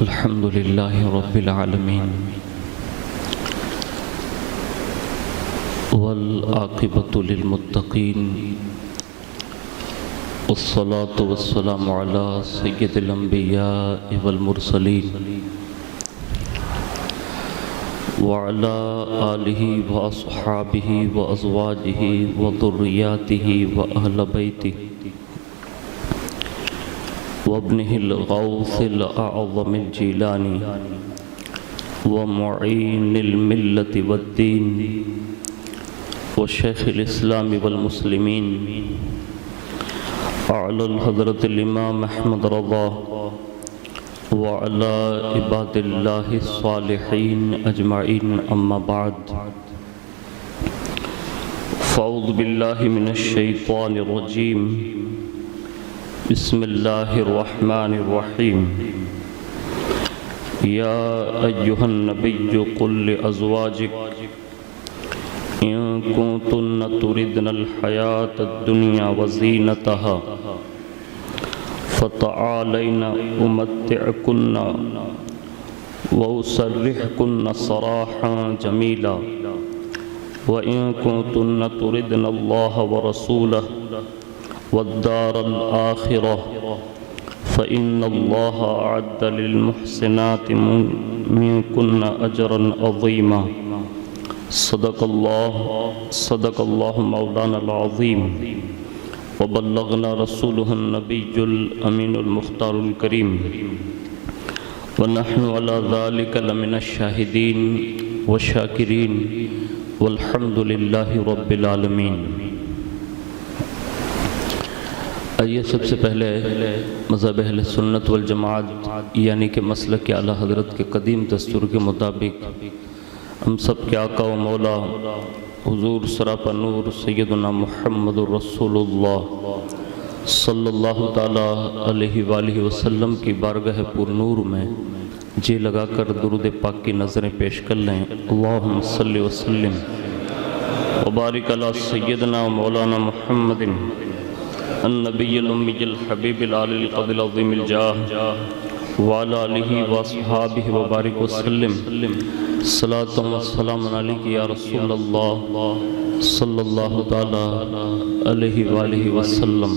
الحمد لله رب العالمين والعاقبة للمتقين والصلاة والسلام على سيد الأنبياء والمرسلين وعلى آله وأصحابه وأزواجه وذرياته وأهل بيته وابنه الغوث الأعظم الجيلاني ومعين الملة والدين وشيخ الإسلام والمسلمين أعلى الحضرة الإمام أحمد رضا وعلى عباد الله الصالحين أجمعين أما بعد فأعوذ بالله من الشيطان الرجيم بسم الله الرحمن الرحيم يا أيها النبي قل لأزواجك إن كنتن تردن الحياة الدنيا وزينتها فتعالين أمتعكن وأسرحكن سراحا جميلا وإن كنتن تردن الله ورسوله والدار الآخرة فإن الله أعد للمحسنات منكن أجرا عظيما صدق الله مولانا العظيم وبلغنا رسوله النبي الأمين المختار الكريم ونحن على ذلك لمن الشاهدين والشاكرين والحمد لله رب العالمين۔ آئیے سب سے پہلے مذہب اہل سنت والجماعت یعنی کہ مسلک اعلیٰ حضرت کے قدیم دستور کے مطابق ہم سب کے آقا و مولا حضور سراپا نور سیدنا محمد رسول اللہ صلی اللہ تعالیٰ علیہ وآلہ وسلم کی بارگاہ پر نور میں جی لگا کر درود پاک کی نظریں پیش کر لیں۔ اللہم صلی وسلم وبارک علی سیدنا و مولانا محمد النبی الامی الحبیب العالی القدر العظیم الجاہ وعلا علیہ واصحابہ وبارک وسلم صلاۃ و سلام علیک یا رسول اللہ صلی اللہ تعالی علیہ وآلہ وسلم۔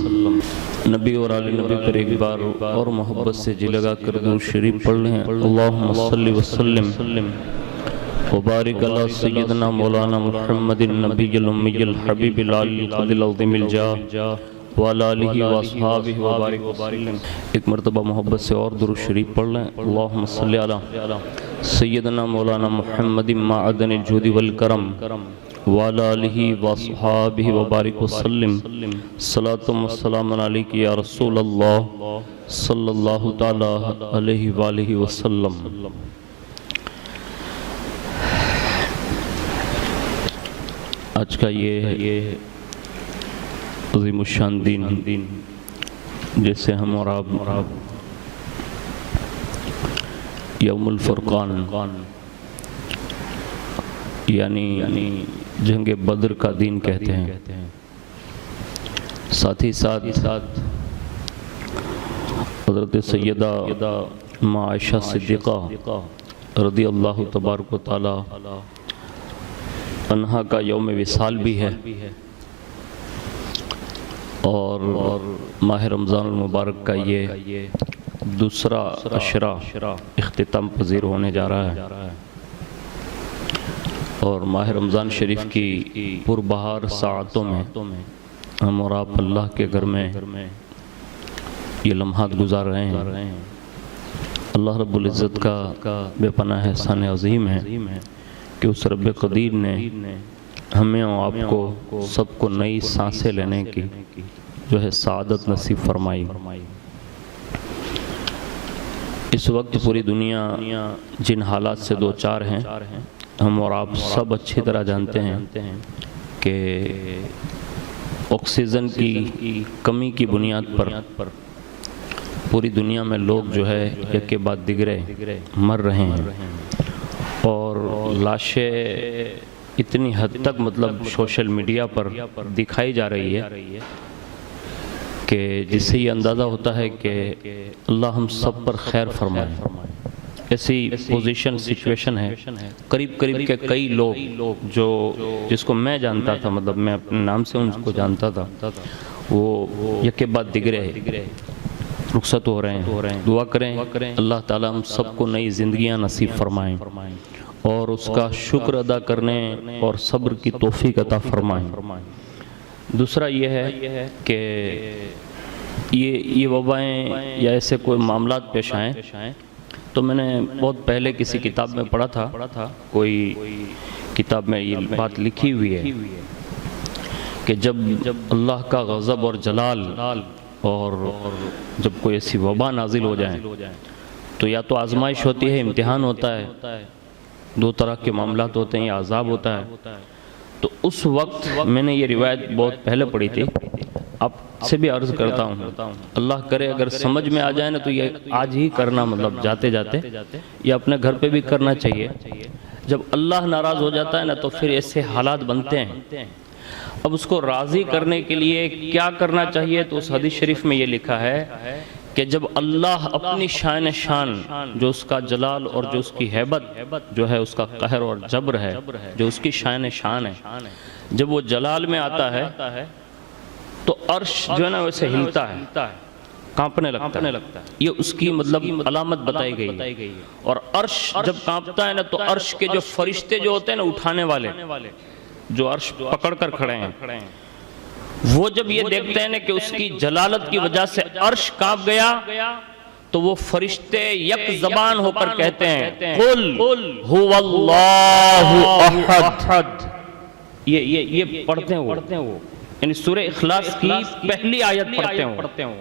نبی اور آل نبی پر ایک بار اور محبت سے جی لگا کر درود شریف پڑھ لیں۔ اللہم صلی وسلم وبارک علی سیدنا مولانا محمد النبی الامی الحبیب العالی القدر العظیم الجاہ وعلا علیہ واصحابہ وبارک وسلم۔ ایک مرتبہ محبت سے اور درود شریف پڑھ لیں۔ اللہم صلی علی سیدنا مولانا محمد معدن الجود والکرم وعلا علیہ واصحابہ وبارک وسلم صلاۃ و سلام علیک یا رسول اللہ صلی اللہ تعالی علیہ وآلہ وسلم۔ آج کا یہ عظیم الشان دین جیسے ہم اور آپ یوم الفرقان یعنی جنگ بدر کا دین کہتے ہیں، ساتھ ہی ساتھ حضرت سیدہ ماں عائشہ صدیقہ رضی اللہ تبارک و تعالی عنہا کا یوم وصال بھی ہے، اور ماہ رمضان المبارک کا یہ دوسرا عشرہ اختتام پذیر ہونے جا رہا ہے، اور ماہ رمضان شریف کی پربہار ساعتوں میں ہم اور آپ اللہ کے گھر میں یہ لمحات گزار رہے ہیں۔ اللہ رب العزت کا بے پناہ احسان عظیم ہے کہ اس رب قدیر نے ہمیں اور آپ کو سب کو نئی سانسیں لینے کی جو ہے سعادت نصیب فرمائی۔ اس وقت پوری دنیا جن حالات سے دو چار ہیں ہم اور آپ سب اچھی طرح جانتے ہیں کہ آکسیجن کی کمی کی بنیاد پر پوری دنیا میں لوگ جو ہے ایک کے بعد دیگرے مر رہے ہیں، اور لاشیں اتنی حد تک مطلب سوشل میڈیا پر دکھائی جا رہی ہے کہ جس سے یہ اندازہ ہوتا ہے کہ اللہ ہم سب پر خیر فرمائے۔ ایسی پوزیشن سچویشن ہے، قریب قریب کے کئی لوگ جو جس کو میں جانتا تھا، مطلب میں اپنے نام سے ان کو جانتا تھا، وہ یکے بعد دیگرے رخصت ہو رہے ہیں۔ دعا کریں اللہ تعالیٰ ہم سب کو نئی زندگیاں نصیب فرمائیں اور اس کا شکر ادا کرنے اور صبر کی توفیق عطا فرمائیں۔ دوسرا یہ ہے کہ یہ وبائیں یا ایسے کوئی معاملات پیش آئیں تو میں نے بہت پہلے کسی کتاب میں پڑھا تھا، کوئی کتاب میں یہ بات لکھی ہوئی ہے کہ جب اللہ کا غضب اور جلال اور جب کوئی ایسی وبا نازل ہو جائیں تو یا تو آزمائش ہوتی ہے، امتحان ہوتا ہے، دو طرح کے معاملات ہوتے ہیں، یا عذاب ہوتا ہے۔ تو اس وقت میں نے یہ روایت بہت پہلے پڑھی تھی، آپ سے بھی عرض کرتا ہوں اللہ کرے اگر سمجھ میں آ جائے نا تو یہ آج ہی کرنا، مطلب جاتے جاتے یہ اپنے گھر پہ بھی کرنا چاہیے۔ جب اللہ ناراض ہو جاتا ہے نا تو پھر ایسے حالات بنتے ہیں۔ اب اس کو راضی کرنے کے لیے کیا کرنا چاہیے؟ تو اس حدیث شریف میں یہ لکھا ہے کہ جب اللہ اپنی شان جو اس کا جلال اور جو اس کی ہیبت جو ہے، اس کا قہر اور جبر ہے، جو اس کی شان ہے، جب وہ جلال میں آتا ہے تو عرش جو ہے نا ویسے ہلتا ہے، کانپنے لگتا ہے۔ یہ اس کی مطلب علامت بتائی گئی ہے۔ اور عرش جب کانپتا ہے نا تو عرش کے جو فرشتے جو ہوتے ہیں نا اٹھانے والے، جو عرش پکڑ کر کھڑے ہیں، وہ جب یہ دیکھتے ہیں کہ اس کی جلالت کی وجہ سے عرش کانپ گیا تو وہ فرشتے یک زبان ہو کر کہتے ہیں قل هو اللہ احد۔ یہ پڑھتے ہیں وہ، یعنی سورہ اخلاص کی پہلی آیت پڑھتے ہیں۔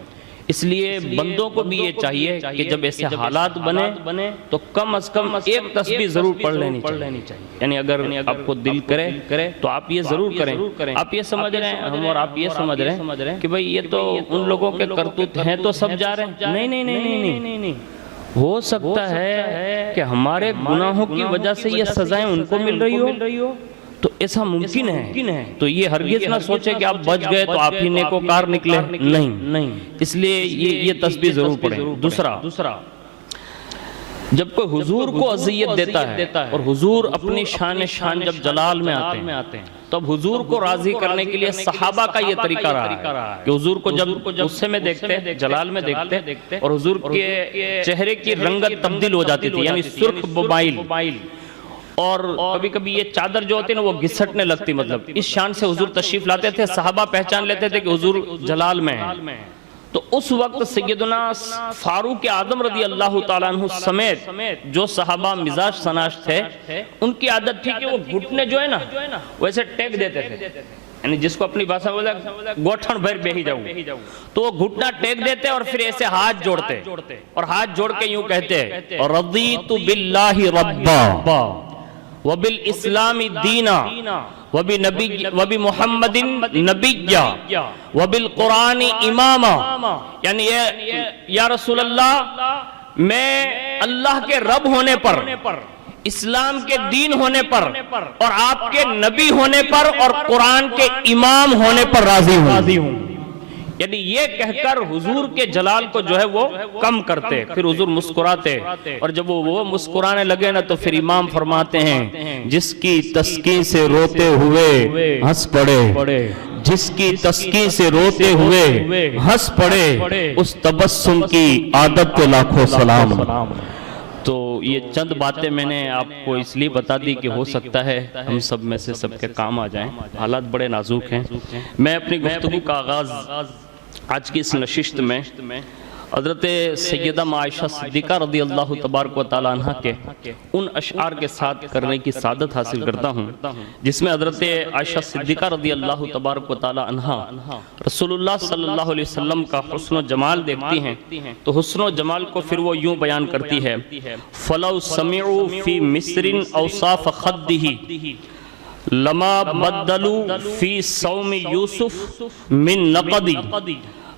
اس لیے بندوں کو بھی یہ چاہیے کہ جب ایسے حالات بنے تو کم از کم ایک تسبیح ضرور پڑھ لینی چاہیے۔ یعنی اگر آپ کو دل کرے تو آپ یہ ضرور کریں۔ آپ یہ سمجھ رہے ہیں، ہم اور آپ یہ سمجھ رہے ہیں کہ بھئی یہ تو ان لوگوں کے کرتوت ہیں تو سب جا رہے ہیں۔ نہیں، ہو سکتا ہے کہ ہمارے گناہوں کی وجہ سے یہ سزائیں ان کو مل رہی ہو، تو ایسا ممکن ہے۔ تو یہ ہرگز نہ سوچے کہ آپ بچ گئے تو آپ ہی نیکوکار نکلے، نہیں۔ اس لیے یہ تسبیح ضرور پڑھیں۔ دوسرا، جب کوئی حضور کو اذیت دیتا ہے اور حضور اپنی شان جب جلال میں آتے ہیں تب حضور کو راضی کرنے کے لیے صحابہ کا یہ طریقہ رہا ہے کہ حضور کو جب غصے میں دیکھتے، جلال میں دیکھتے اور حضور کے چہرے کی رنگت تبدیل ہو جاتی تھی، یعنی سرخ بمائل، اور کبھی کبھی یہ چادر جو ہوتی ہے نا وہ گھسٹنے لگتی، مطلب اس شان سے حضور تشریف لاتے تھے، صحابہ پہچان لیتے تھے کہ حضور جلال میں ہیں۔ تو اس وقت سیدنا فاروق اعظم رضی اللہ تعالیٰ عنہ سمیت جو صحابہ مزاج سناش تھے، ان کی عادت تھی کہ وہ گھٹنے جو ہے نا ویسے ٹیک دیتے تھے، یعنی جس کو اپنی بھاشا میں بولتا گوٹھن بھر بیہی جاؤ، تو وہ گھٹنا ٹیک دیتے اور پھر ایسے ہاتھ جوڑتے اور ہاتھ جوڑ کے یوں کہتے رضیت باللہ ربا وبالاسلام دینا وبمحمد نبیا وبالقرآن اماما، یعنی یا رسول اللہ میں اللہ کے رب ہونے پر، اسلام کے دین ہونے پر اور آپ کے نبی ہونے پر اور قرآن کے امام ہونے پر راضی ہوں۔ یعنی یہ کہہ کر حضور کے جلال کو جو ہے وہ کم کرتے، پھر حضور مسکراتے، اور جب وہ مسکرانے لگے نا تو پھر امام فرماتے ہیں جس کی تسکین سے روتے ہوئے ہنس پڑے، جس کی تسکین سے روتے ہوئے ہنس پڑے، اس تبسم کی عادت کو لاکھوں سلام۔ تو یہ چند باتیں میں نے آپ کو اس لیے بتا دی کہ ہو سکتا ہے ہم سب میں سے سب کے کام آ جائیں، حالات بڑے نازک ہیں۔ میں اپنی گفتگو کا آغاز آج کی اس نشست میں حضرت سیدہ عائشہ صدیقہ رضی اللہ تبارک و تعالیٰ عنہ کے ان اشعار کے ساتھ کرنے کی سعادت حاصل کرتا ہوں جس میں حضرت عائشہ صدیقہ رضی اللہ تبارک و تعالیٰ عنہ رسول اللہ صلی اللہ علیہ وسلم کا حسن و جمال دیکھتی ہیں تو حسن و جمال کو پھر وہ یوں بیان کرتی ہے فَلَوْ سَمِعُوا فِي مِصْرٍ أَوْصَافَ خَدِّهِ لما بدلوا فی صوم یوسف من نقدی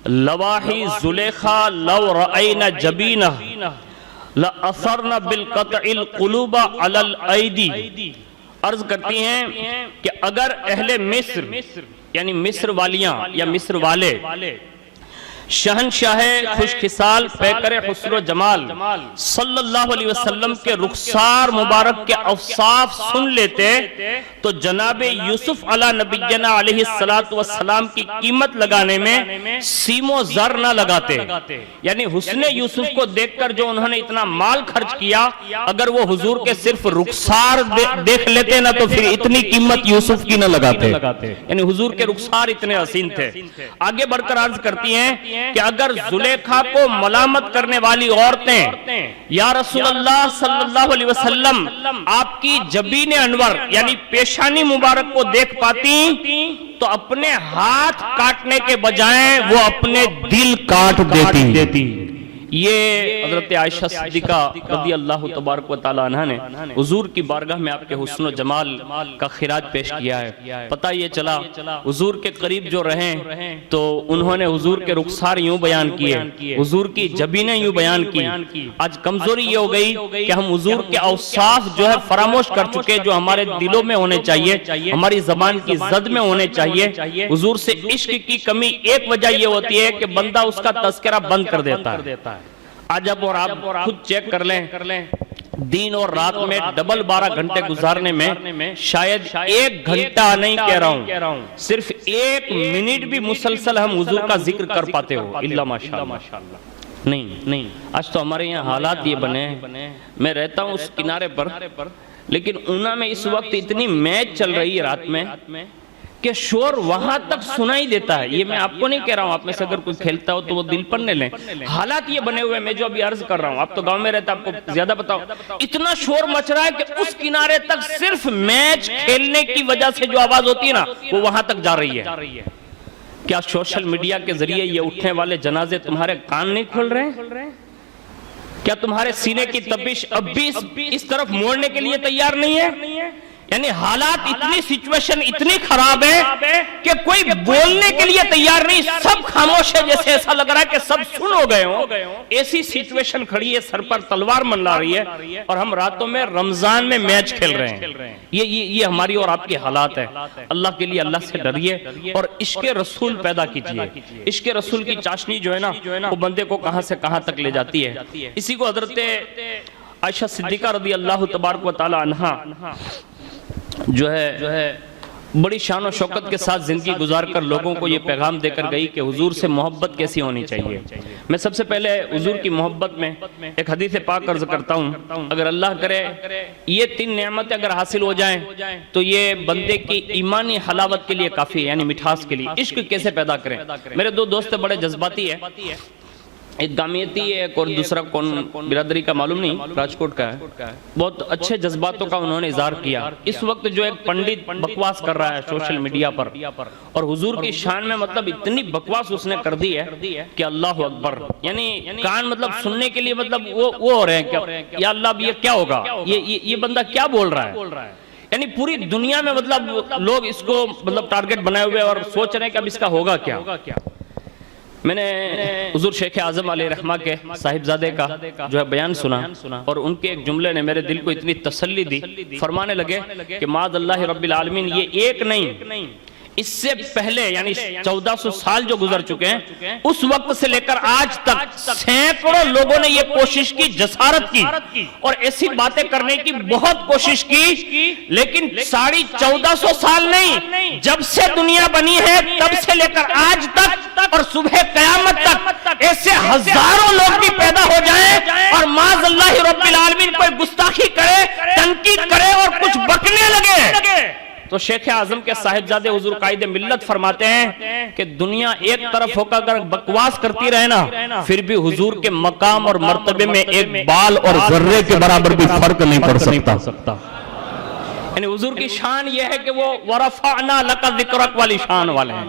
لواحی زلیخا لو رأینا جبینہ لأثرنا بالقطع القلوب علی الایدی۔ عرض کرتی ہیں کہ اگر اہل مصر یعنی مصر والیاں یا مصر والے شہنشاہ خوش خصال پیکر حسن و جمال صلی اللہ علیہ وسلم کے رخسار مبارک کے اوصاف سن لیتے تو جناب یوسف علی نبینا علیہ السلام کی قیمت لگانے میں سیم و زر نہ لگاتے. یعنی حسن یوسف کو دیکھ کر جو انہوں نے اتنا مال خرچ کیا، اگر وہ حضور کے صرف رخسار دیکھ لیتے نا تو پھر اتنی قیمت یوسف کی نہ لگاتے. یعنی حضور کے رخسار اتنے حسین تھے. آگے بڑھ کر عرض کرتی ہیں کہ اگر زلیخا کو ملامت کرنے والی عورتیں یا رسول اللہ صلی اللہ علیہ وسلم آپ کی جبین انور یعنی پیشانی مبارک کو دیکھ پاتی تو اپنے ہاتھ کاٹنے کے بجائے وہ اپنے دل کاٹ دیتی. یہ حضرت عائشہ صدیقہ رضی اللہ تبارک و تعالی عنہ نے حضور کی بارگاہ میں آپ کے حسن و جمال کا خراج پیش کیا ہے. پتہ یہ چلا حضور کے قریب جو رہیں تو انہوں نے حضور کے رخسار یوں بیان کیے، حضور کی جبینیں یوں بیان کی. آج کمزوری یہ ہو گئی کہ ہم حضور کے اوصاف جو ہے فراموش کر چکے، جو ہمارے دلوں میں ہونے چاہیے، ہماری زبان کی زد میں ہونے چاہیے. حضور سے عشق کی کمی ایک وجہ یہ ہوتی ہے کہ بندہ اس کا تذکرہ بند کر دیتا ہے. آج اب اور آپ خود چیک کر لیں، دن اور رات میں ڈبل 12 گھنٹے گزارنے میں شاید 1 گھنٹہ نہیں کہہ رہا ہوں، صرف 1 منٹ بھی مسلسل ہم حضور کا ذکر کر پاتے ہو الا ماشاءاللہ نہیں. آج تو ہمارے یہاں حالات یہ بنے، میں رہتا ہوں اس کنارے پر، لیکن اونا میں اس وقت اتنی میچ چل رہی ہے رات میں کہ شور وہاں تک سنائی دیتا ہے. یہ میں آپ کو نہیں کہہ رہا ہوں، آپ میں سے اگر کوئی کھیلتا ہو تو وہ دل پر نہ لیں. حالات یہ بنے ہوئے میں جو ابھی عرض کر رہا ہوں، آپ تو گاؤں میں رہتا، آپ کو زیادہ بتاؤ. اتنا شور مچ رہا ہے کہ اس کنارے تک صرف میچ کھیلنے کی وجہ سے جو آواز ہوتی ہے نا وہ وہاں تک جا رہی ہے. کیا سوشل میڈیا کے ذریعے یہ اٹھنے والے جنازے تمہارے کان نہیں کھل رہے ہیں؟ کیا تمہارے سینے کی تپش اب بھی اس طرف موڑنے کے لیے تیار نہیں ہے؟ یعنی حالات اتنی سچویشن اتنی خراب ہے کہ کوئی بولنے کے لیے تیار نہیں، سب خاموش ہے، جیسے ایسا لگ رہا ہے کہ سب سن ہو گئے ہوں. ایسی سچویشن کھڑی ہے، سر پر تلوار منڈلا رہی ہے اور ہم راتوں میں رمضان میں میچ کھیل رہے ہیں. یہ ہماری اور آپ کی حالات ہے. اللہ کے لیے اللہ سے ڈریے اور عشق رسول پیدا کیجئے. عشق رسول کی چاشنی جو ہے نا وہ بندے کو کہاں سے کہاں تک لے جاتی ہے. اسی کو حضرت عائشہ صدیقہ رضی اللہ تبارک و تعالی عنہا جو ہے بڑی شان و شوکت کے ساتھ زندگی گزار کر لوگوں کو یہ پیغام دے کر گئی کہ حضور سے محبت کیسی ہونی چاہیے. میں سب سے پہلے حضور کی محبت میں ایک حدیث پاک عرض کرتا ہوں. اگر اللہ کرے یہ 3 نعمتیں اگر حاصل ہو جائیں تو یہ بندے کی ایمانی حلاوت کے لیے کافی ہے، یعنی مٹھاس کے لیے. عشق کیسے پیدا کریں؟ میرے 2 دوست بڑے جذباتی ہیں، ایک گامیتی ہے اور دوسرا کون برادری کا معلوم نہیں، راجکوٹ کا ہے. بہت اچھے جذباتوں کا انہوں نے اظہار کیا. اس وقت جو ایک پنڈت بکواس کر رہا ہے سوشل میڈیا پر اور حضور کی شان میں مطلب اتنی بکواس اس نے کر دی ہے کہ اللہ اکبر، یعنی کان مطلب سننے کے لیے مطلب وہ ہو رہے ہیں کہ یا اللہ اب یہ کیا ہوگا، یہ بندہ کیا بول رہا ہے. یعنی پوری دنیا میں مطلب لوگ اس کو مطلب ٹارگٹ بنائے ہوئے اور سوچ رہے ہیں کہ اب اس کا ہوگا کیا. میں نے حضور شیخ اعظم علیہ رحمہ کے صاحبزادے کا جو ہے بیان سنا اور ان کے ایک جملے نے میرے دل کو اتنی تسلی دی. فرمانے لگے کہ معاذ اللہ رب العالمین، یہ ایک نہیں، اس سے پہلے یعنی 1400 سال جو گزر چکے ہیں اس وقت سے لے کر آج تک سینکڑوں لوگوں نے یہ کوشش کی، جسارت کی اور ایسی باتیں کرنے کی بہت کوشش کی، لیکن 1450 سال نہیں، جب سے دنیا بنی ہے تب سے لے کر آج تک اور صبح قیامت تک ایسے ہزاروں لوگ بھی پیدا ہو جائیں اور معاذ اللہ رب العالمین کوئی گستاخی کرے، تنقید کرے اور کچھ بکنے لگے تو شیخ اعظم کے صاحبزادے حضور قائد ملت فرماتے ہیں کہ دنیا ایک طرف ہو کر اگر بکواس کرتی رہے نا پھر بھی حضور کے مقام اور مرتبے میں ایک بال اور ذرے کے برابر بھی فرق نہیں پڑ سکتا. یعنی حضور کی شان یہ ہے کہ وہ وَرَفَعْنَا لَكَ ذِكْرَكَ والی شان والے ہیں.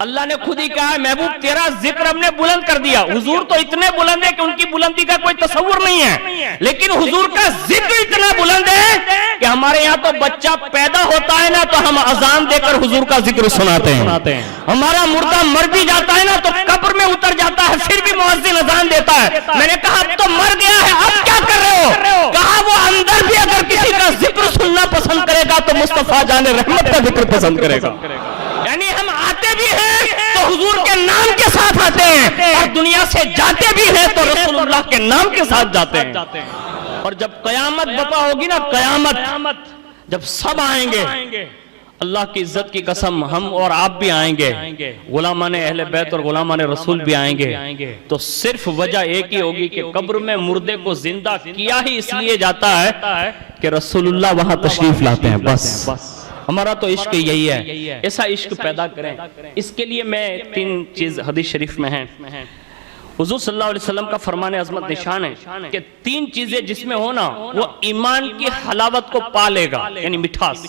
اللہ نے خود ہی کہا ہے محبوب تیرا ذکر ہم نے بلند کر دیا. حضور تو اتنے بلند ہے کہ ان کی بلندی کا کوئی تصور نہیں ہے، لیکن حضور کا ذکر اتنا بلند ہے کہ ہمارے یہاں تو بچہ پیدا ہوتا ہے نا تو ہم اذان دے کر حضور کا ذکر سناتے ہیں. ہمارا مردہ مر بھی جاتا ہے نا تو قبر میں اتر جاتا ہے پھر بھی مؤذن اذان دیتا ہے. میں نے کہا اب تو مر گیا ہے اب کیا کر رہے ہو؟ کہا وہ اندر بھی اگر کسی کا ذکر سننا پسند کرے گا تو مصطفیٰ جان رحمت کا ذکر پسند کرے گا. یعنی ہم آتے بھی ہیں تو حضور کے کے نام کے ساتھ آتے ہیں اور دنیا سے جاتے بھی ہیں تو رسول اللہ کے نام کے ساتھ جاتے ہیں. اور جب قیامت برپا ہوگی نا، قیامت جب سب آئیں گے، اللہ کی عزت کی قسم ہم اور آپ بھی آئیں گے، غلامان اہل بیت اور غلامان رسول بھی آئیں گے، تو صرف وجہ ایک ہی ہوگی کہ قبر میں مردے کو زندہ کیا ہی اس لیے جاتا ہے کہ رسول اللہ وہاں تشریف لاتے ہیں. بس ہمارا تو عشق یہی ہے. ایسا عشق پیدا کریں. اس کے لیے میں 3 چیز حدیث شریف میں ہیں. حضور صلی اللہ علیہ وسلم کا فرمان عظمت نشان ہے کہ 3 چیزیں جس میں ہونا وہ ایمان کی حلاوت کو پالے گا، یعنی مٹھاس.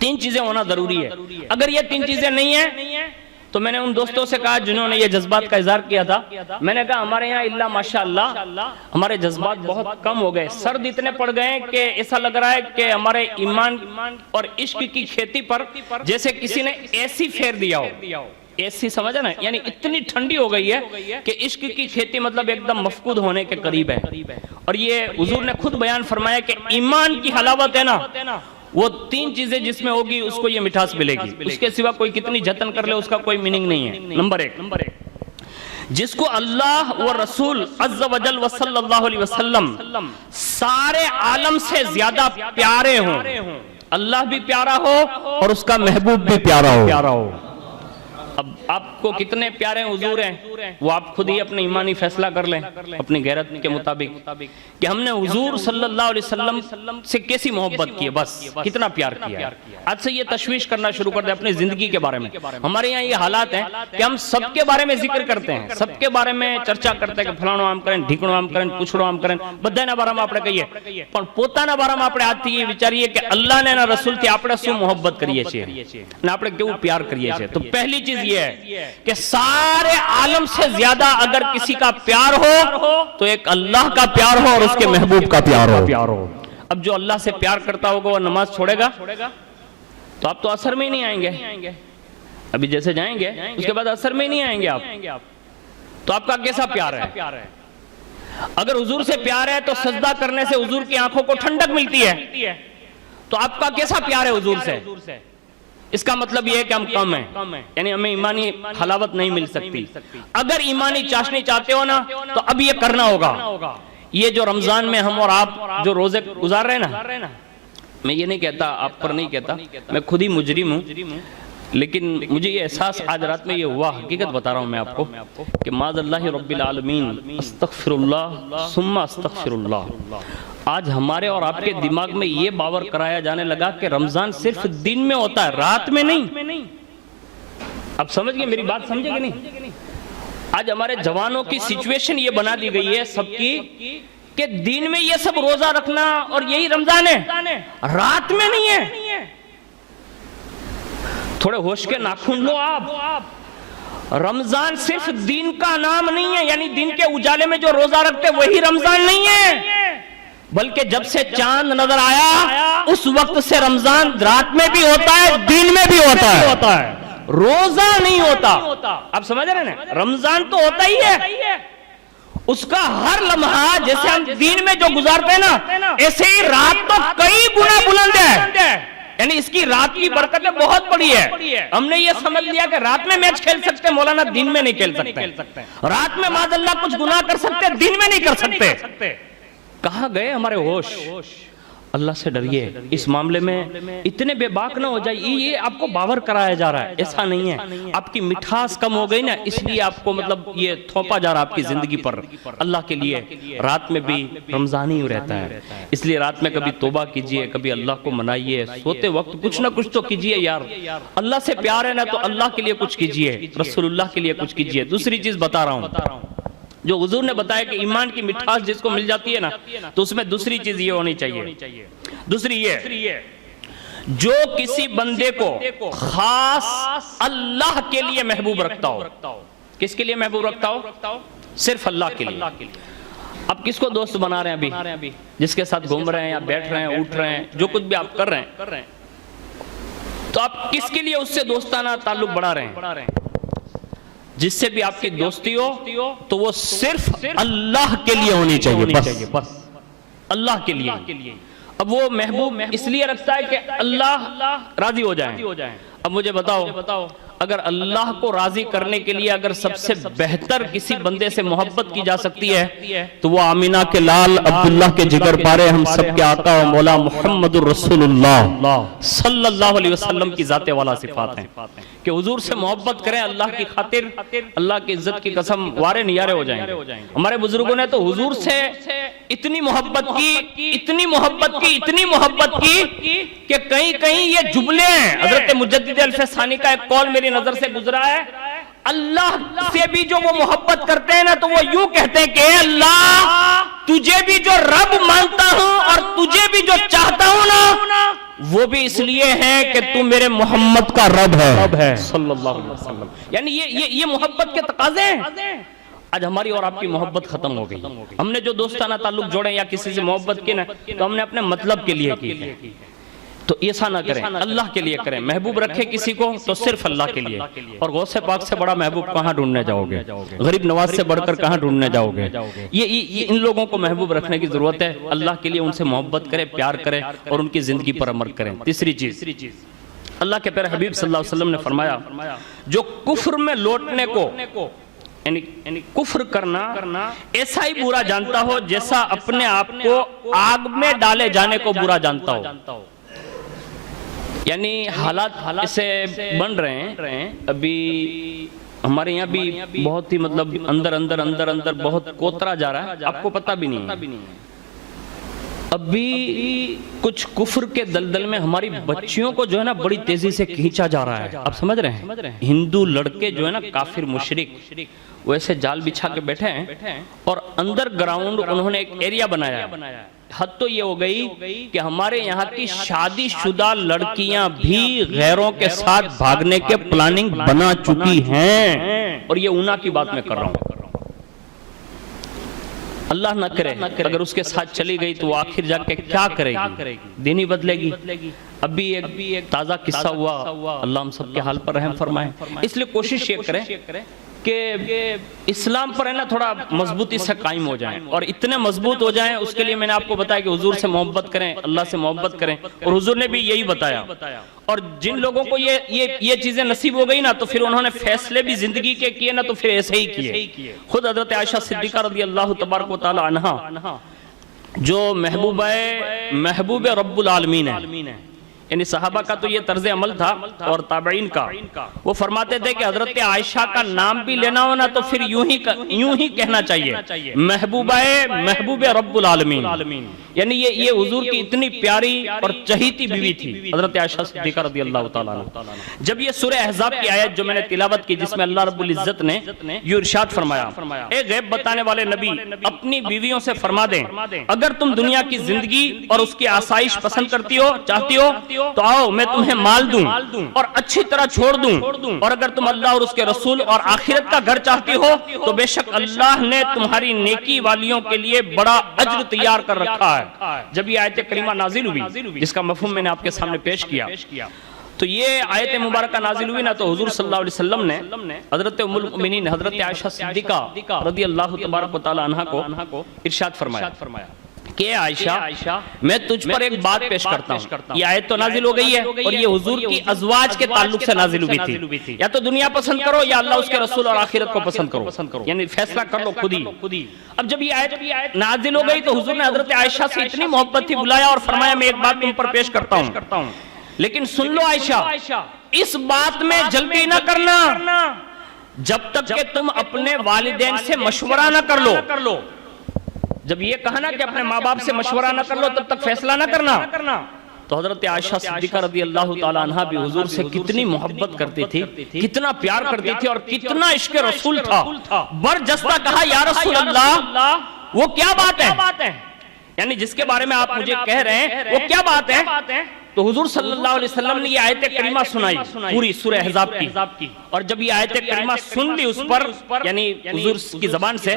3 چیزیں ہونا ضروری ہے. اگر یہ 3 چیزیں نہیں ہیں تو میں نے ان دوستوں سے کہا جنہوں نے یہ جذبات کا اظہار کیا تھا، میں نے کہا ہمارے یہاں اللہ ماشاءاللہ ہمارے جذبات بہت کم ہو گئے، سرد اتنے پڑ گئے کہ ایسا لگ رہا ہے کہ ہمارے ایمان اور عشق کی کھیتی پر جیسے کسی نے ایسی پھیر دیا ہو. ایسی سمجھا نا، یعنی اتنی ٹھنڈی ہو گئی ہے کہ عشق کی کھیتی مطلب ایک دم مفقود ہونے کے قریب ہے. اور یہ حضور نے خود بیان فرمایا کہ ایمان کی حلاوت ہے نا، وہ 3 چیزیں جس میں ہوگی اس کو یہ مٹھاس ملے گی. اس کے سوا کوئی کتنی جتن کر لے اس کا کوئی میننگ نہیں ہے. نمبر 1، جس کو اللہ و رسول عز و جل و صلی اللہ علیہ وسلم سارے عالم سے زیادہ پیارے ہوں، اللہ بھی پیارا ہو اور اس کا محبوب بھی پیارا ہو. اب آپ کو کتنے پیارے حضور ہیں وہ آپ خود ہی اپنے ایمانی فیصلہ کر لیں اپنی غیرت کے مطابق کہ ہم نے حضور صلی اللہ علیہ وسلم سے کیسی محبت کی ہے، بس کتنا پیار کیا ہے. آج سے یہ تشویش کرنا شروع کر دیں اپنی زندگی کے بارے میں. ہمارے یہاں یہ حالات ہیں کہ ہم سب کے بارے میں ذکر کرتے ہیں، سب کے بارے میں چرچا کرتے ہیں کہ فلانو عام کریں، ڈھیکنو عام کریں، پوچھڑو عام کریں، بدھائنا بارے میں આપણે કહીએ પણ પોતાના બારામાં આપણે આજથી એ વિચારીએ કે અલ્લાહ ને એના રસૂલથી આપણે શું મોહબ્બત કરીએ છીએ અને આપણે કેવું પ્યાર કરીએ છીએ. તો પહેલી ચીજ یہ ہے کہ سارے عالم سے زیادہ اگر کسی کا پیار ہو تو ایک اللہ کا پیار ہو اور اس کے محبوب کا پیار ہو. اب جو اللہ سے پیار کرتا ہوگا وہ نماز چھوڑے گا تو آپ تو اثر میں ہی نہیں آئیں گے. ابھی جیسے جائیں گے اس کے بعد اثر میں ہی نہیں آئیں گے آپ. تو آپ کا کیسا پیار ہے؟ اگر حضور سے پیار ہے تو سجدہ کرنے سے حضور کی آنکھوں کو ٹھنڈک ملتی ہے، تو آپ کا کیسا پیار ہے حضور سے؟ اس کا مطلب یہ ہے کہ ہم کم ہیں، یعنی ہمیں ایمانی حلاوت نہیں مل سکتی. اگر ایمانی چاشنی چاہتے ہو نا تو اب یہ کرنا ہوگا. یہ جو رمضان میں ہم اور آپ جو روزے گزار رہے ہیں نا، میں یہ نہیں کہتا آپ پر نہیں کہتا، میں خود ہی مجرم ہوں، لیکن مجھے یہ احساس آج رات میں یہ ہوا، حقیقت بتا رہا ہوں میں آپ کو، کہ معاذ اللہ رب العالمین استغفر اللہ ثم استغفر اللہ. آج ہمارے اور آپ کے دماغ میں یہ باور کرایا جانے لگا کہ رمضان صرف دن میں ہوتا ہے، رات میں نہیں. اب سمجھ گئے میری بات، سمجھے کہ نہیں؟ آج ہمارے جوانوں کی سچویشن یہ بنا دی گئی ہے سب کی کہ دن میں یہ سب روزہ رکھنا اور یہی رمضان ہے، رات میں نہیں ہے. تھوڑے ہوش کے ناخن لو آپ. رمضان صرف دن کا نام نہیں ہے، یعنی دن کے اجالے میں جو روزہ رکھتے وہی رمضان نہیں ہے، بلکہ جب سے چاند نظر آیا اس وقت سے رمضان رات میں بھی ہوتا ہے، دن میں بھی ہوتا ہے، روزہ نہیں ہوتا. آپ سمجھ رہے ہیں؟ رمضان تو ہوتا ہی ہے، اس کا ہر لمحہ جیسے ہم دن میں جو گزارتے ہیں نا، ایسے ہی رات تو کئی گنا بلند ہے، یعنی اس کی رات کی برکتیں بہت بڑی ہے. ہم نے یہ سمجھ لیا کہ رات میں میچ کھیل سکتے مولانا، دن میں نہیں کھیل سکتے. رات میں معاذ اللہ کچھ گناہ کر سکتے، دن میں نہیں کر سکتے. کہاں گئے ہمارے ہوش؟ اللہ سے ڈریے، اس معاملے میں اتنے بے باک نہ ہو جائیے. یہ آپ کو باور کرایا جا رہا ہے، ایسا نہیں ہے. آپ کی مٹھاس کم ہو گئی نا، اس لیے آپ کو مطلب یہ تھوپا جا رہا آپ کی زندگی پر. اللہ کے لیے رات میں بھی رمضان ہی رہتا ہے، اس لیے رات میں کبھی توبہ کیجئے، کبھی اللہ کو منائیے، سوتے وقت کچھ نہ کچھ تو کیجئے یار. اللہ سے پیار ہے نا تو اللہ کے لیے کچھ کیجئے، رسول اللہ کے لیے کچھ کیجئے. دوسری چیز بتا رہا ہوں جو حضور نے بتایا کہ ایمان کی مٹھاس جس کو مل جاتی ہے نا تو اس میں دوسری چیز یہ ہونی چاہیے. دوسری یہ جو کسی بندے کو خاص اللہ کے لیے محبوب رکھتا ہو. کس کے لیے محبوب رکھتا ہو؟ صرف اللہ کے لیے. اب کس کو دوست بنا رہے ہیں ابھی؟ جس کے ساتھ گھوم رہے ہیں یا بیٹھ رہے ہیں، اٹھ رہے ہیں، جو کچھ بھی آپ کر رہے ہیں، تو آپ کس کے لیے اس سے دوستانہ تعلق بڑھا رہے ہیں؟ جس سے بھی آپ کی دوستی ہو تو وہ صرف اللہ کے لیے ہونی چاہیے، بس اللہ کے لیے. اب وہ محبوب اس لیے رکھتا ہے کہ اللہ راضی ہو جائیں. اب مجھے بتاؤ اگر اللہ کو راضی کرنے کے لیے اگر سب سے بہتر کسی بندے سے محبت کی جا سکتی ہے تو وہ آمینہ کے لال عبداللہ کے جگر پارے ہم سب کے آقا و مولا محمد الرسول اللہ صلی اللہ علیہ وسلم کی ذات والا صفات ہیں کہ حضور سے محبت کریں اللہ کی خاطر، اللہ کی عزت کی قسم وارے نیارے ہو جائیں گے۔ ہمارے بزرگوں نے تو حضور سے اتنی محبت کی، اتنی محبت کی، اتنی محبت کی کہ کہیں کہیں یہ جملے ہیں۔ حضرت مجدد الفسانی کا ایک قول میری نظر سے گزرا ہے، اللہ سے بھی جو وہ محبت کرتے ہیں نا تو وہ یوں کہتے ہیں کہ اے اللہ تجھے بھی جو رب مانتا ہوں اور تجھے بھی جو چاہتا ہوں نا وہ بھی اس لیے ہے کہ تو میرے محمد کا رب ہے صلی اللہ علیہ وسلم۔ یعنی یہ محبت کے تقاضے ہیں۔ آج ہماری اور آپ کی محبت ختم ہو گئی، ہم نے جو دوستانہ تعلق جوڑے یا کسی سے محبت کی نا تو ہم نے اپنے مطلب کے لیے کی ہے، تو ایسا نہ کریں، اللہ کے لیے کریں۔ محبوب رکھے کسی کو تو صرف اللہ کے لیے، اور غوث پاک سے بڑا محبوب کہاں ڈھونڈنے جاؤ گے، غریب نواز سے بڑھ کر کہاں ڈھونڈنے جاؤ گے۔ یہ ان لوگوں کو محبوب رکھنے کی ضرورت ہے، اللہ کے لیے ان سے محبت کرے، پیار کرے اور ان کی زندگی پر عمل کریں۔ تیسری چیز، اللہ کے پیارے حبیب صلی اللہ علیہ وسلم نے فرمایا جو کفر میں لوٹنے کو یعنی کفر کرنا ایسا ہی برا جانتا ہو جیسا اپنے آپ کو آگ میں ڈالے جانے کو برا جانتا ہو۔ یعنی حالات اسے بن رہے ہیں، ابھی ہمارے یہاں بھی بہت ہی مطلب اندر بہت کوترا جا رہا ہے، آپ کو پتہ بھی نہیں ہے۔ ابھی کچھ کفر کے دلدل میں ہماری بچیوں کو جو ہے نا بڑی تیزی سے کھینچا جا رہا ہے، آپ سمجھ رہے ہیں؟ ہندو لڑکے جو ہے نا کافر مشرک وہ ایسے جال بچھا کے بیٹھے ہیں اور اندر گراؤنڈ انہوں نے ایک ایریا بنایا ہے۔ حد تو یہ ہو گئی کہ ہمارے یہاں کی شادی شدہ لڑکیاں بھی غیروں کے ساتھ بھاگنے کے پلاننگ بنا چکی ہیں، اور یہ اونا کی بات میں کر رہا ہوں۔ اللہ نہ کرے اگر اس کے ساتھ چلی گئی تو وہ آخر جا کے کیا کرے گی، دین ہی بدلے گی۔ ابھی ایک تازہ قصہ ہوا، اللہ ہم سب کے حال پر رحم فرمائے۔ اس لیے کوشش یہ کریں کہ اسلام پر ہے نا تھوڑا مضبوطی سے قائم ہو جائیں، اور اتنے مضبوط ہو جائیں۔ اس کے لیے میں نے آپ کو بتایا کہ حضور سے محبت کریں، اللہ سے محبت کریں، اور حضور نے بھی یہی بتایا۔ اور جن لوگوں کو یہ چیزیں نصیب ہو گئی نا تو پھر انہوں نے فیصلے بھی زندگی کے کیے نا تو پھر ایسے ہی کیے۔ خود حضرت عائشہ صدیقہ رضی اللہ تبارک و تعالی عنہا جو محبوب رب العالمین ہے، یعنی صحابہ کا تو یہ طرز عمل تھا اور تابعین کا، وہ فرماتے تھے کہ حضرت عائشہ کا نام بھی لینا ہونا تو پھر یوں ہی کہنا چاہیے محبوب رب العالمین، یعنی یہ حضور کی اتنی پیاری اور چہیتی بیوی تھی حضرت عائشہ صدیقہ رضی اللہ تعالیٰ عنہ۔ جب یہ سورہ احزاب کی آیت جو میں نے تلاوت کی جس میں اللہ رب العزت نے یہ ارشاد فرمایا، اے غیب بتانے والے نبی اپنی بیویوں سے فرما دیں اگر تم دنیا کی زندگی اور اس کی آسائش پسند چاہتی ہو تو آؤ میں تمہیں مال دوں اور اچھی طرح چھوڑ دوں، اور اگر تم اللہ اور اس کے رسول اور آخرت کا گھر چاہتی ہو تو بے شک اللہ نے تمہاری نیکی والیوں کے لیے بڑا اجر تیار کر رکھا ہے۔ جب یہ آیت کریمہ نازل ہوئی جس کا مفہوم میں نے آپ کے سامنے پیش کیا، تو یہ آیت مبارکہ نازل ہوئی نا تو حضور صلی اللہ علیہ وسلم نے حضرت ام المؤمنین حضرت عائشہ صدیقہ رضی اللہ تبارک و تعالی عنہا کو ارشاد فرمایا کہ عائشہ میں تجھ پر ایک بات پیش کرتا ہوں۔ یہ آیت تو نازل ہو گئی ہے اور یہ حضور کی ازواج کے تعلق سے نازل ہوئی تھی، یا تو دنیا پسند کرو یا اللہ اس کے رسول اور آخرت کو پسند کرو، یعنی فیصلہ کر لو خود ہی۔ اب جب یہ آیت نازل ہو گئی تو حضور نے حضرت عائشہ سے اتنی محبت تھی، بلایا اور فرمایا میں ایک بات تم پر پیش کرتا ہوں، لیکن سن لو عائشہ اس بات میں جلدی نہ کرنا جب تک کہ تم اپنے والدین سے مشورہ نہ کر لو۔ جب یہ کہا نا کہ اپنے ماں باپ سے مشورہ نہ کر لو تب تک فیصلہ نہ کرنا، تو حضرت عائشہ صدیقہ رضی اللہ تعالی عنہا بھی حضور سے کتنی محبت کرتی تھی، کتنا پیار کرتی تھی اور کتنا عشق رسول تھا۔ برجستہ کہا یا رسول اللہ وہ کیا بات ہے، یعنی جس کے بارے میں آپ مجھے کہہ رہے ہیں وہ کیا بات ہے؟ تو حضور صلی اللہ علیہ وسلم نے یہ آیت کریمہ سنائی پوری سورہ احزاب کی، اور جب یہ آیت کریمہ سن لی اس پر یعنی حضور کی زبان سے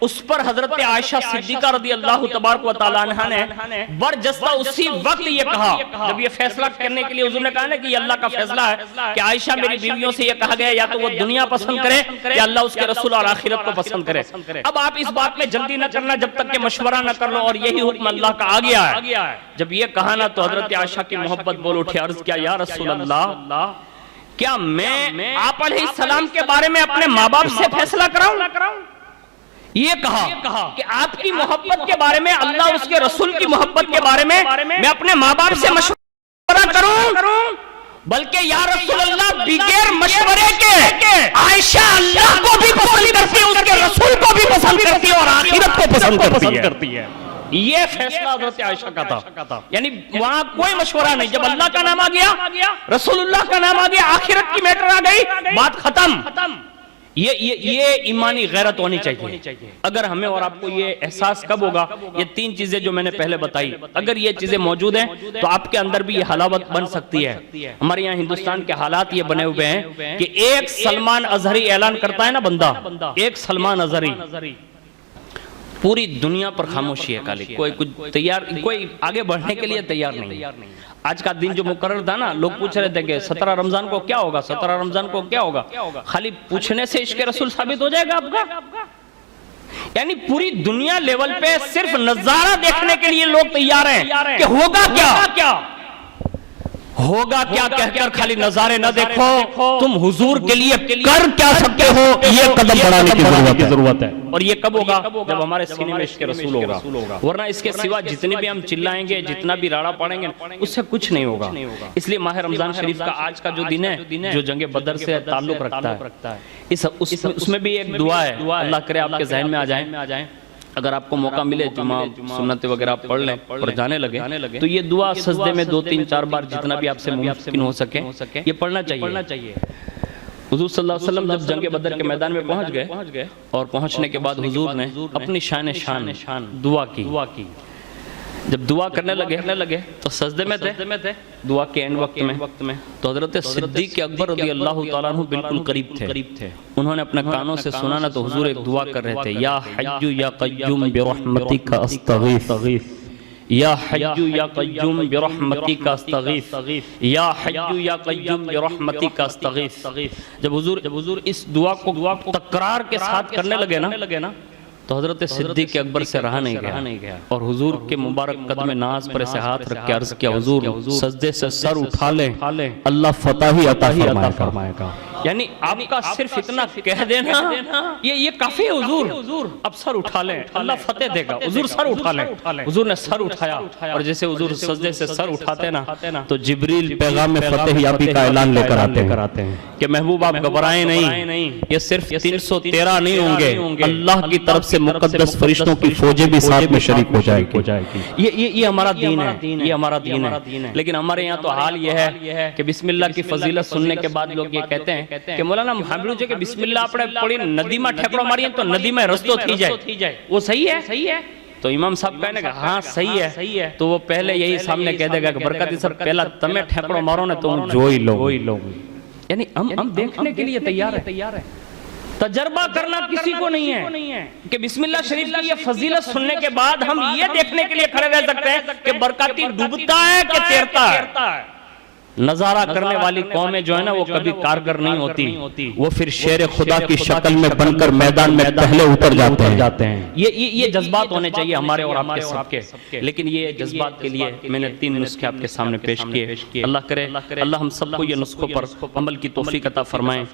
اس پر حضرت عائشہ صدیقہ رضی اللہ تبارک و تعالی عنہا نے برجستہ اسی وقت یہ کہا، جب یہ فیصلہ کرنے کے لیے حضور نے کہا نا کہ یہ اللہ کا فیصلہ ہے کہ عائشہ میری بیویوں سے یہ کہا گیا یا تو وہ دنیا پسند کرے یا اللہ اس کے رسول اور آخرت کو پسند کرے۔ اب آپ اس بات میں جلدی نہ کرنا جب تک کہ مشورہ نہ کر لو، اور یہی حکم اللہ کا آ گیا ہے۔ جب یہ کہا نا تو حضرت عائشہ کی محبت بول اٹھے، عرض کیا یا رسول اللہ کیا میں آپ علیہ السلام کے بارے میں اپنے ماں باپ سے فیصلہ کراؤں؟ یہ کہا کہ آپ کی محبت کے بارے میں، اللہ اور اس کے رسول کی محبت کے بارے میں میں اپنے ماں باپ سے مشورہ کروں، بلکہ یا رسول اللہ بغیر مشورے کے عائشہ اللہ کو بھی پسند کرتی ہے، اس کے رسول کو بھی پسند کرتی ہے اور آخرت کو پسند کرتی ہے۔ یہ فیصلہ حضرت عائشہ کا تھا، یعنی وہاں کوئی مشورہ نہیں، جب اللہ کا نام آ گیا، رسول اللہ کا نام آ گیا، آخرت کی میٹر آ گئی، بات ختم۔ یہ ایمانی غیرت ہونی چاہیے۔ اگر ہمیں اور آپ کو یہ احساس کب ہوگا، یہ تین چیزیں جو میں نے پہلے بتائی، اگر یہ چیزیں موجود ہیں تو آپ کے اندر بھی یہ حلاوت بن سکتی ہے۔ ہمارے یہاں ہندوستان کے حالات یہ بنے ہوئے ہیں کہ ایک سلمان اظہری اعلان کرتا ہے نا بندہ، ایک سلمان اظہری، پوری دنیا پر خاموشی ہے کالی، کوئی آگے بڑھنے کے لیے تیار نہیں۔ آج کا دن جو مقرر تھا نا، لوگ پوچھ رہے تھے کہ 17 رمضان کو کیا ہوگا، 17 رمضان کو کیا ہوگا؟ خالی پوچھنے سے عشق رسول ثابت ہو جائے گا آپ کا؟ یعنی پوری دنیا لیول پہ صرف نظارہ دیکھنے کے لیے لوگ تیار ہیں کہ ہوگا کیا کہہ کر خالی نظارے نہ دیکھو، تم حضور کے لیے کر کیا سکتے ہو، یہ قدم بڑھانے کی ضرورت ہے۔ اور یہ کب ہوگا؟ جب ہمارے سینے میں عشق رسول ہوگا، ورنہ اس کے سوا جتنے بھی ہم چلائیں گے، جتنا بھی راڑا پڑیں گے، اس سے کچھ نہیں ہوگا۔ اس لیے ماہ رمضان شریف کا آج کا جو دن ہے، جو جنگ بدر سے تعلق رکھتا ہے، اس میں بھی ایک دعا ہے، اللہ کرے آپ کے ذہن میں آ جائیں۔ اگر آپ کو موقع ملے جمعہ سنت وغیرہ پڑھ لیں اور جانے لگے تو یہ دعا سجدے میں 2-3-4 بار جتنا بھی آپ سے ممکن ہو سکے یہ پڑھنا چاہیے۔ حضور صلی اللہ علیہ وسلم جب جنگ بدر کے میدان میں پہنچ گئے اور پہنچنے کے بعد حضور نے اپنی شان دعا کی۔ جب دعا کرنے لگے تو سجدے میں تھے، دعا کے اینڈ وقت میں تو حضرت صدیق اکبر رضی اللہ تعالیٰ عنہ بالکل قریب تھے۔ انہوں نے اپنے کانوں سے سنا نا تو حضور ایک دعا کر رہے تھے، یا حی یا قیوم برحمتک استغیث، یا حی یا قیوم برحمتک استغیث، یا حی یا قیوم برحمتک استغیث۔ جب حضور اس دعا کو تکرار کے ساتھ کرنے لگے نا تو حضرت صدیق اکبر سے رہا نہیں گیا اور حضور کے مبارک قدم ناز پر اسے ہاتھ رکھ کے عرض کیا، حضور سجدے سے سر اٹھا لیں، اللہ فتح ہی عطا فرمائے گا۔ یعنی آپ کا صرف اتنا کہہ دینا یہ کافی ہے، حضور اب سر اٹھا لیں، اللہ فتح دے گا، حضور سر اٹھا لیں۔ حضور نے سر اٹھایا اور جیسے حضور سجدے سے سر اٹھاتے نا تو جبریل پیغام فتح یابی کا اعلان لے کر آتے ہیں کہ محبوب آپ گھبرائیں نہیں، یہ صرف 313 نہیں ہوں گے، اللہ کی طرف سے مقدس فرشتوں کی فوجیں بھی ساتھ میں شریک ہو جائے گی۔ یہ ہمارا دین ہے، یہ ہمارا دین ہے۔ لیکن ہمارے یہاں تو حال یہ ہے کہ بسم اللہ کی فضیلت سننے کے بعد لوگ یہ کہتے ہیں کہ مولانا محمد کہ بسم اللہ اپنے پڑی ندی میں ٹھیکڑوں ماری تو ندی میں رستو تھی جائے، وہ صحیح ہے؟ تو امام صاحب کہنے گا ہاں صحیح ہے، تو وہ پہلے یہی سامنے کہہ دے گا کہ برکتی سر پہلا تمہیں ٹھیکڑوں مارو نے تم جو ہی لو۔ یعنی ہم دیکھنے کے لیے تیار ہے، تجربہ کرنا کسی کو نہیں ہے کہ بسم اللہ شریف کی یہ فضیلت سننے کے بعد ہم یہ دیکھنے کے لیے کھڑے رہ سکتے ہیں کہ برکاتی ڈوبتا ہے کہ تیرتا ہے۔ نظارہ کرنے والی قومیں جو ہے نا وہ کبھی کارگر نہیں ہوتی، وہ پھر شیر خدا کی شکل میں بن کر میدان میں پہلے اتر جاتے ہیں۔ یہ جذبات ہونے چاہیے ہمارے اور آپ کے سب کے، لیکن یہ جذبات کے لیے میں نے 3 نسخے آپ کے سامنے پیش کیے۔ اللہ کرے اللہ ہم سب کو یہ نسخوں پر عمل کی توفیق عطا فرمائیں۔